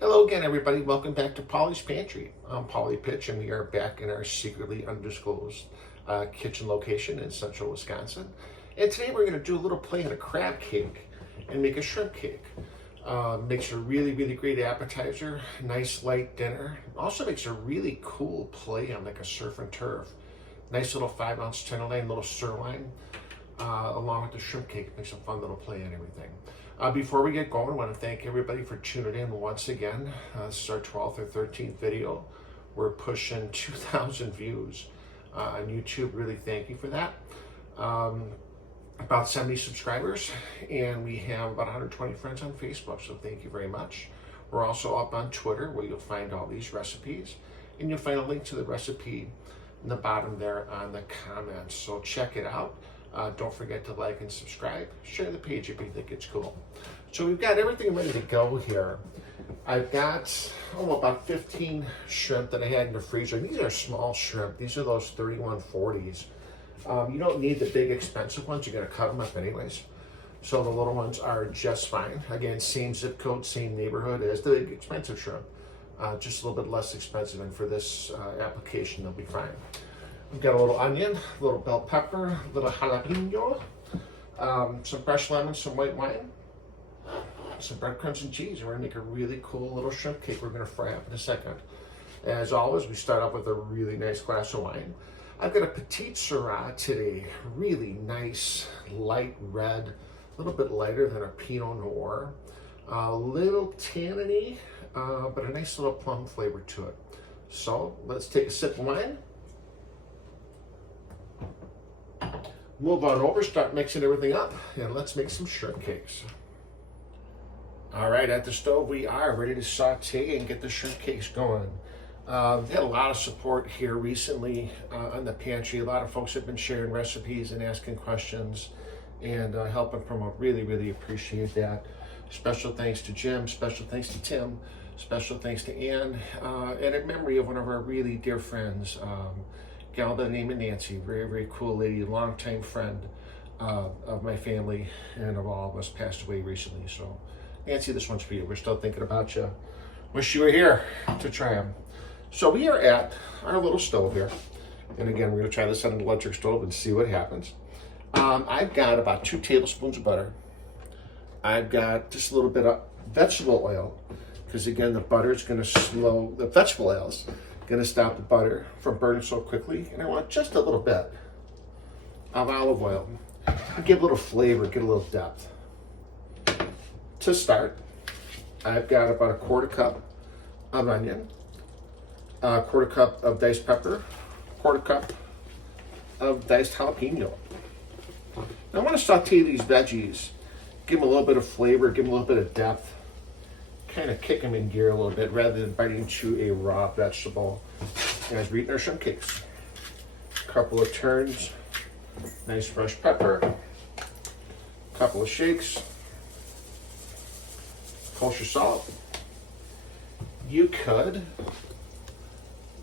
Hello again, everybody. Welcome back to Polly's Pantry. I'm Polly Pitch, and we are back in our secretly undisclosed kitchen location in central Wisconsin. And today we're going to do a little play on a crab cake and make a shrimp cake. Makes a really, really great appetizer, nice light dinner. Also makes a really cool play on like a surf and turf. Nice little 5-ounce tenderloin, little sirloin, along with the shrimp cake. Makes a fun little play on everything. Before we get going, I want to thank everybody for tuning in once again. This is our 12th or 13th video. We're pushing 2,000 views on YouTube. Really thank you for that. About 70 subscribers, and we have about 120 friends on Facebook, so thank you very much. We're also up on Twitter, where you'll find all these recipes, and you'll find a link to the recipe in the bottom there on the comments, so check it out. Don't forget to like and subscribe. Share the page if you think it's cool. So we've got everything ready to go here. I've got about 15 shrimp that I had in the freezer. These are small shrimp. These are those 3140s. You don't need the big expensive ones. You're going to cut them up anyways. So the little ones are just fine. Again, same zip code, same neighborhood as the big expensive shrimp. Just a little bit less expensive, and for this application, they'll be fine. We've got a little onion, a little bell pepper, a little jalapeno, some fresh lemon, some white wine, some breadcrumbs and cheese. We're gonna make a really cool little shrimp cake we're gonna fry up in a second. As always, we start off with a really nice glass of wine. I've got a petite Syrah today, really nice, light red, a little bit lighter than a Pinot Noir. A little tanniny, but a nice little plum flavor to it. So let's take a sip of wine. Move on over, start mixing everything up, and let's make some shrimp cakes. All right, at the stove we are ready to saute and get the shrimp cakes going. We've had a lot of support here recently on the pantry. A lot of folks have been sharing recipes and asking questions and helping promote. Really, really appreciate that. Special thanks to Jim, special thanks to Tim, special thanks to Ann, and in memory of one of our really dear friends, gal by the name of Nancy, very, very cool lady, longtime friend of my family and of all of us, passed away recently. So Nancy, this one's for you. We're still thinking about you. Wish you were here to try them. So we are at our little stove here. And again, we're gonna try this on an electric stove and see what happens. I've got about 2 tablespoons of butter. I've got just a little bit of vegetable oil, because again, the butter is gonna slow, the vegetable oils going to stop the butter from burning so quickly. And I want just a little bit of olive oil to give a little flavor, get a little depth. To start, I've got about a 1/4 cup of onion, a 1/4 cup of diced pepper, 1/4 cup of diced jalapeno. Now I want to saute these veggies, give them a little bit of flavor, give them a little bit of depth, kind of kick them in gear a little bit rather than biting into a raw vegetable as we're eating our shrimp cakes. Couple of turns, nice fresh pepper, couple of shakes, kosher salt. You could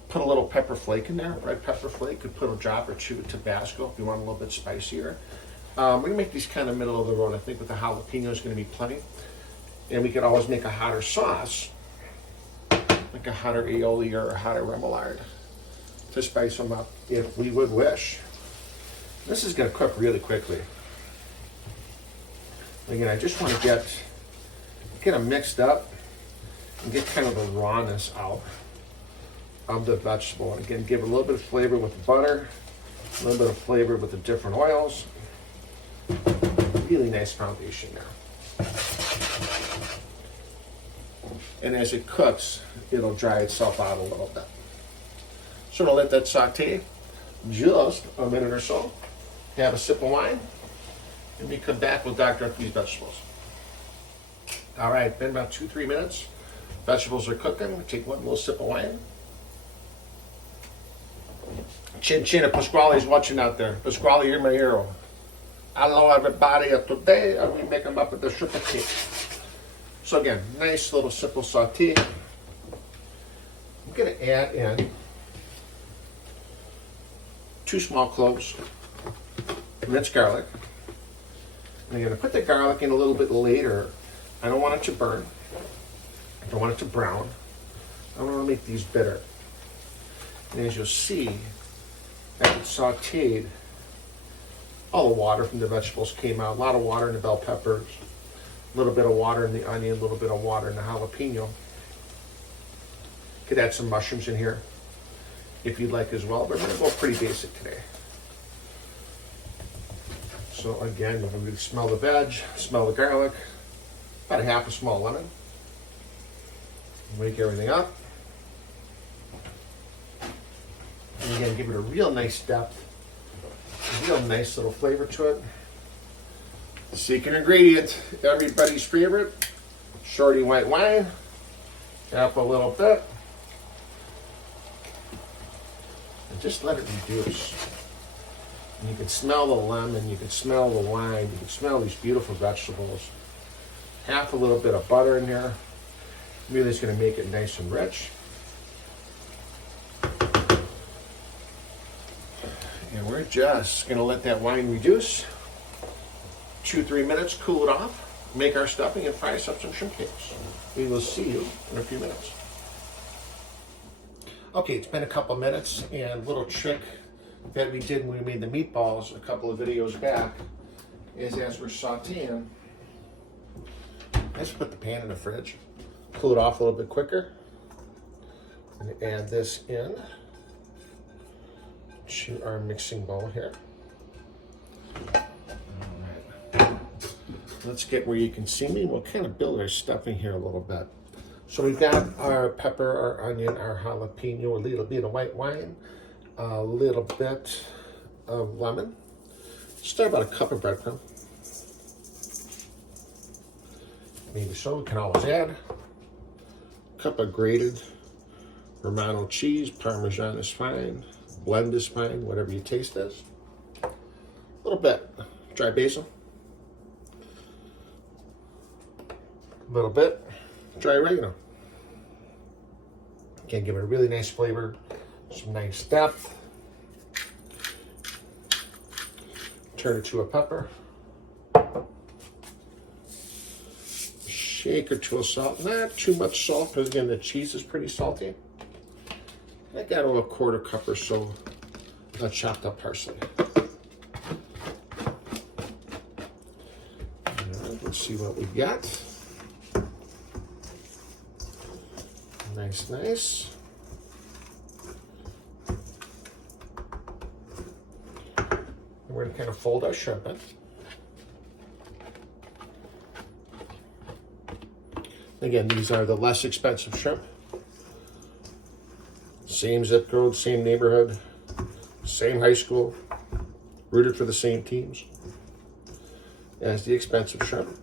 put a little pepper flake in there, red pepper flake. Could put a drop or 2 of Tabasco if you want a little bit spicier. We're gonna make these kind of middle of the road. I think with the jalapeno is gonna be plenty. And we could always make a hotter sauce, like a hotter aioli or a hotter remoulade, to spice them up if we would wish. This is going to cook really quickly. Again, I just want to get them mixed up and get kind of the rawness out of the vegetable. And again, give a little bit of flavor with the butter, a little bit of flavor with the different oils. Really nice foundation there. And as it cooks, it'll dry itself out a little bit. So we'll let that saute just a minute or so. Have a sip of wine, and we come back, we'll doctor up these vegetables. All right, been about 2-3 minutes. Vegetables are cooking. We take one little sip of wine. Chin Chin and Pasquale's watching out there. Pasquale, you're my hero. Hello everybody, today we make them up with the shrimp cake. So again, nice little simple saute. I'm gonna add in 2 small cloves, minced garlic. And I'm gonna put the garlic in a little bit later. I don't want it to burn. I don't want it to brown. I don't want to make these bitter. And as you'll see, as it's sauteed, all the water from the vegetables came out. A lot of water in the bell peppers, a little bit of water in the onion, a little bit of water in the jalapeno. Could add some mushrooms in here if you'd like as well, but we're gonna go pretty basic today. So again, you're gonna smell the veg, smell the garlic, about a half a small lemon. Wake everything up. And again, give it a real nice depth, a real nice little flavor to it. The secret ingredient, everybody's favorite, shorty white wine. Tap a little bit. And just let it reduce. And you can smell the lemon, you can smell the wine, you can smell these beautiful vegetables. Half a little bit of butter in there. Really is going to make it nice and rich. And we're just going to let that wine reduce. 2-3 minutes, cool it off, make our stuffing, and fry us up some shrimp cakes. We will see you in a few minutes. Okay, it's been a couple minutes, and a little trick that we did when we made the meatballs a couple of videos back is as we're sauteing, let's put the pan in the fridge, cool it off a little bit quicker, and add this in to our mixing bowl here. Let's get where you can see me. We'll kind of build our stuffing here a little bit. So we've got our pepper, our onion, our jalapeno, a little bit of white wine, a little bit of lemon. Start about a cup of breadcrumb. Maybe so, we can always add. A cup of grated Romano cheese, Parmesan is fine, blend is fine, whatever your taste is. A little bit dry basil. A little bit dry oregano. Can give it a really nice flavor, some nice depth. Turn it to a pepper. Shake or two of salt. Not too much salt because again the cheese is pretty salty. I got a quarter cup or so of chopped up parsley. Right, let's see what we got. Nice, nice. And we're gonna kind of fold our shrimp in. Again, these are the less expensive shrimp. Same zip code, same neighborhood, same high school, rooted for the same teams as the expensive shrimp,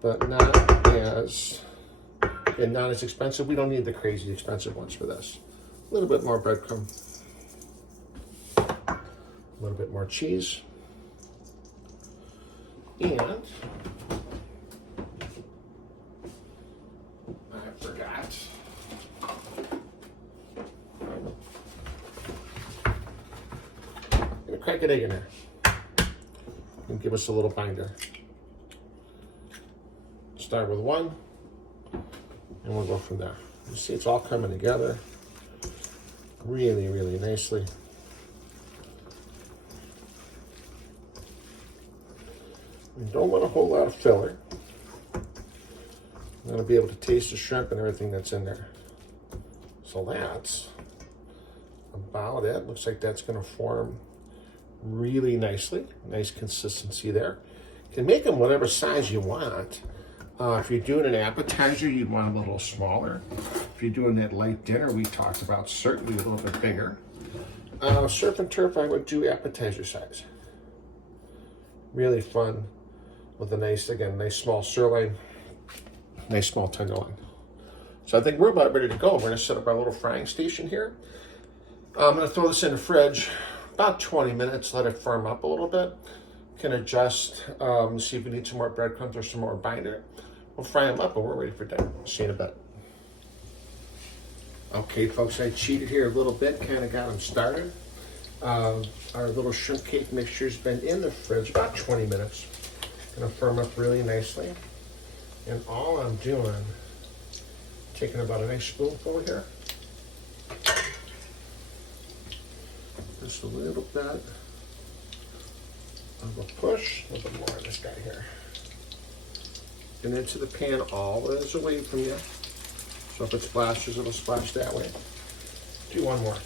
but not as expensive. We don't need the crazy expensive ones for this. A little bit more breadcrumb, a little bit more cheese, and I forgot. I'm gonna crack an egg in there and give us a little binder. Start with one, and we'll go from there. You see it's all coming together really, really nicely. We don't want a whole lot of filler. I'm gonna be able to taste the shrimp and everything that's in there. So that's about it. Looks like that's gonna form really nicely. Nice consistency there. You can make them whatever size you want. If you're doing an appetizer, you'd want a little smaller. If you're doing that light dinner we talked about, certainly a little bit bigger. Surf and turf, I would do appetizer size. Really fun with a nice, again, nice small sirloin, nice small tenderloin. So I think we're about ready to go. We're gonna set up our little frying station here. I'm gonna throw this in the fridge about 20 minutes, let it firm up a little bit. Can adjust, see if we need some more breadcrumbs or some more binder. We'll fry them up and we're ready for dinner. See you in a bit. Okay, folks, I cheated here a little bit, kind of got them started. Our little shrimp cake mixture's been in the fridge about 20 minutes. Gonna firm up really nicely. And all I'm doing, taking about a nice spoonful here. Just a little bit of a push, a little bit more on this guy here. And into the pan all the way away from you. So if it splashes, it'll splash that way. Do one more.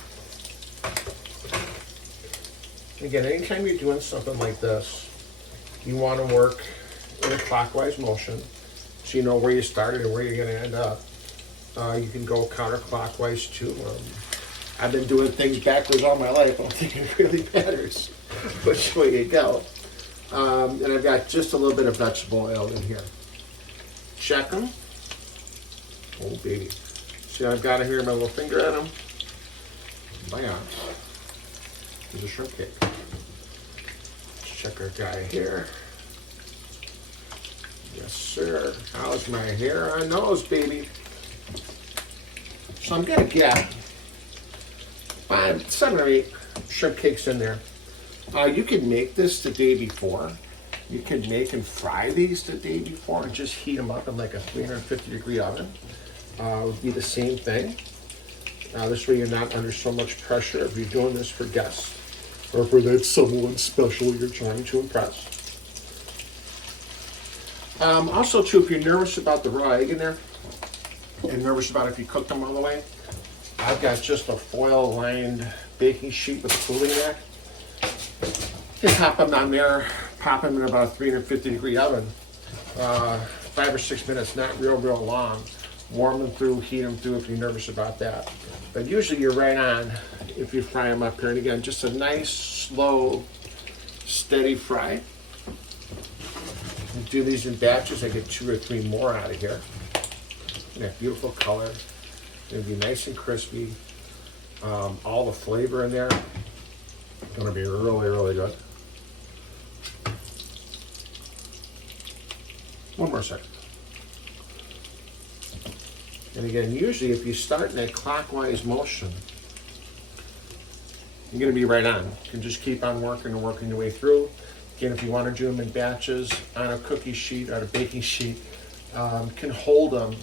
Again, anytime you're doing something like this, you want to work in a clockwise motion so you know where you started and where you're going to end up. You can go counterclockwise too. I've been doing things backwards all my life. I don't think it really matters which way you go. And I've got just a little bit of vegetable oil in here. Check them. Oh, baby. See, I've got it here, my little finger at them. Bam. There's a shrimp cake. Let's check our guy here. Yes, sir. How's my hair on nose, baby? So I'm going to get 5, 7 or 8 shrimp cakes in there. You can make this the day before. You can make and fry these the day before and just heat them up in like a 350-degree oven. Would be the same thing. This way you're not under so much pressure if you're doing this for guests or for that someone special you're trying to impress. Also, too, if you're nervous about the raw egg in there and nervous about if you cook them all the way, I've got just a foil-lined baking sheet with a cooling rack. You pop them on there, pop them in about a 350-degree oven. 5 or 6 minutes, not real long. Warm them through, heat them through if you're nervous about that. But usually you're right on if you fry them up here. And again, just a nice, slow, steady fry. Do these in batches. I get 2 or 3 more out of here. And that beautiful color. It'll be nice and crispy. All the flavor in there. Gonna be really good. One more second. And again, usually if you start in a clockwise motion, you're going to be right on. You can just keep on working and working your way through. Again, if you want to do them in batches on a cookie sheet or a baking sheet, can hold them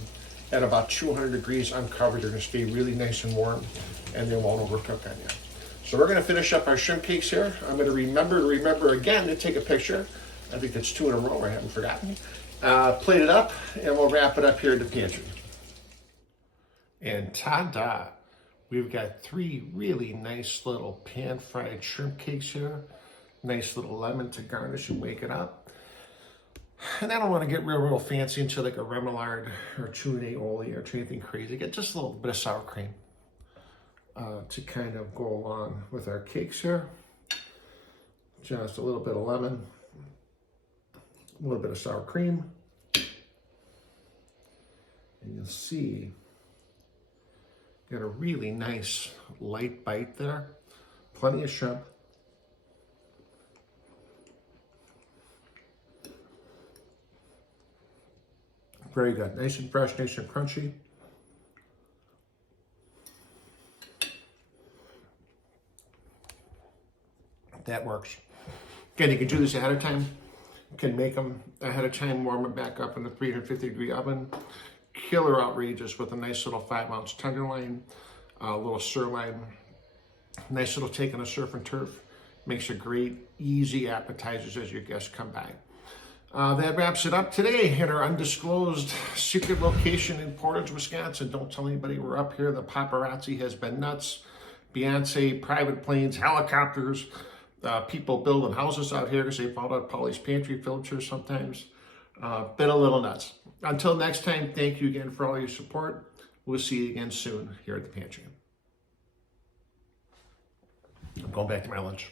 at about 200 degrees uncovered. They're going to stay really nice and warm and they won't overcook on you. So we're going to finish up our shrimp cakes here. I'm going to remember again to take a picture. I think that's 2 in a row. I haven't forgotten. Plate it up and we'll wrap it up here in the pantry. And ta-da, we've got 3 really nice little pan-fried shrimp cakes here. Nice little lemon to garnish and wake it up. And I don't want to get real fancy into like a remoulade or tuna aioli or anything crazy. Get just a little bit of sour cream to kind of go along with our cakes here. Just a little bit of lemon, a little bit of sour cream. And you'll see got a really nice light bite there. Plenty of shrimp. Very good. Nice and fresh, nice and crunchy. That works. Again, you can do this ahead of time. You can make them ahead of time, warm them back up in a 350-degree oven. Killer outrageous with a nice little 5-ounce tenderloin, a little sirloin, nice little take on a surf and turf. Makes a great, easy appetizers as your guests come by. That wraps it up today at our undisclosed secret location in Portage, Wisconsin. Don't tell anybody we're up here. The paparazzi has been nuts. Beyonce, private planes, helicopters, people building houses out here because they found out Polly's Pantry filters sometimes. Been a little nuts. Until next time, thank you again for all your support. We'll see you again soon here at the pantry. I'm going back to my lunch.